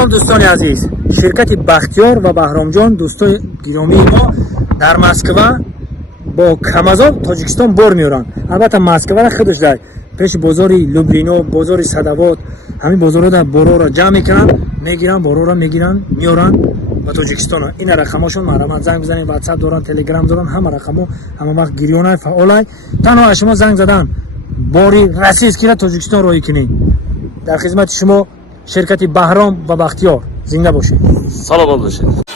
سلام دوستان عزیز. شرکت بختیار و بهرامجان دوستان گرامی ما در مسکو با کمازاب تاجیکستان بار میارن. البته مسکو را خودش در پیش بازاری لوبلینو، بازاری صدوات، همین بازارها در بارا را جمع میکنن، میگیرن بارا را میگیرن میارن با تاجیکستان. این رقماشون مرا زنگ بزنید، واتساپ دارن، تلگرام دارن، همه رقمو همه وقت گریونه فعالای. تنها شما زنگ زدن باری رسیز که تاجیکستان روی کنید. در خدمت شما شرکت بهرام و بختیار. زنده باشید. سلام باشید.